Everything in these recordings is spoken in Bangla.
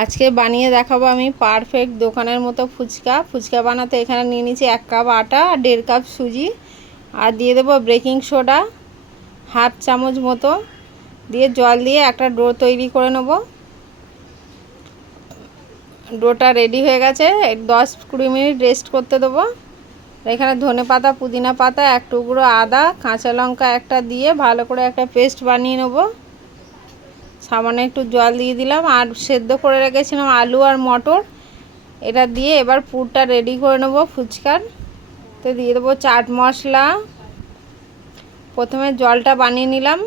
আজকে বানিয়ে দেখাবো আমি পারফেক্ট দোকানের মতো ফুচকা বানাতে এখানে নিয়ে নিয়েছি 1 কাপ আটা আর 1.5 কাপ সুজি আর দিয়ে দেবো বেকিং সোডা হাফ চামচ মতো দিয়ে জল দিয়ে একটা ডো তৈরি করে নেব। ডোটা রেডি হয়ে গেছে, 10-20 মিনিট রেস্ট করতে দেবো। এখানে ধনেপাতা পুদিনা পাতা 1 টুকরো আদা কাঁচা লঙ্কা একটা দিয়ে ভালো করে একটা পেস্ট বানিয়ে নেব। সামান্য একটু জল দিয়ে দিলাম আর সেদ্ধ করে রেখেছিলাম আলু আর মটর, এটা দিয়ে এবার পুরটা রেডি করে নেব। ফুচকার তো দিয়ে দেবো চাট মশলা, প্রথমে জলটা বানিয়ে নিলাম,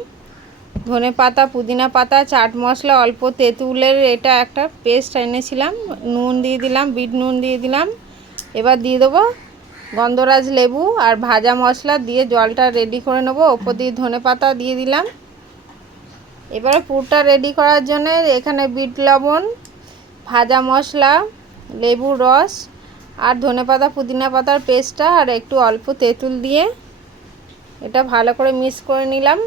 ধনেপাতা পুদিনা পাতা চাট মশলা অল্প তেঁতুলের এটা একটা পেস্ট এনেছিলাম, নুন দিয়ে দিলাম, বিট নুন দিয়ে দিলাম। এবার দিয়ে দেবো গন্ধরাজ লেবু আর ভাজা মশলা দিয়ে জলটা রেডি করে নেব। ওপর দিয়ে ধনেপাতা দিয়ে দিলাম। এবারে পুরটা রেডি করার জন্য এখানে বিট লবণ, ভাজা মশলা, লেবুর রস আর ধনেপাতা পুদিনা পাতার পেস্টটা আর একটু অল্প তেঁতুল দিয়ে এটা ভালো করে মিক্স করে নিলাম।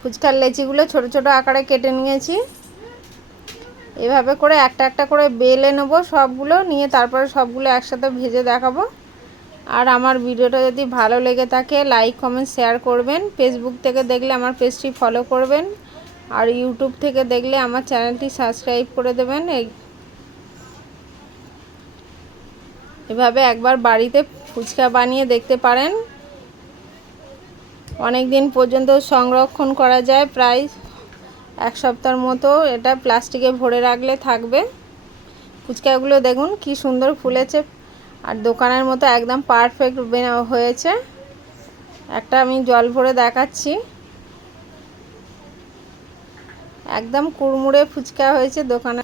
ফুচকার লেচিগুলো ছোট ছোট আকারে কেটে নিয়েছি। এভাবে করে একটা একটা করে বেলে নেব সবগুলো, নিয়ে তারপরে সবগুলো একসাথে ভেজে দেখাবো। আর আমার ভিডিওটা যদি ভালো লেগে থাকে লাইক কমেন্ট শেয়ার করবেন। ফেসবুক থেকে দেখলে আমার পেজটি ফলো করবেন আর ইউটিউব থেকে দেখলে আমার চ্যানেলটি সাবস্ক্রাইব করে দেবেন। এভাবে একবার বাড়িতে ফুচকা বানিয়ে দেখতে পারেন। অনেক দিন পর্যন্ত সংরক্ষণ করা যায়, প্রায় 1 সপ্তাহের মতো এটা প্লাস্টিকে ভরে রাখলে থাকবে। ফুচকাগুলো দেখুন কি সুন্দর ফুলেছে আর দোকানের মতো একদম পারফেক্ট হয়েছে। একটা আমি জল ভরে দেখাচ্ছি, একদম কুড়মুড়ে ফুচকা হয়েছে দোকানে।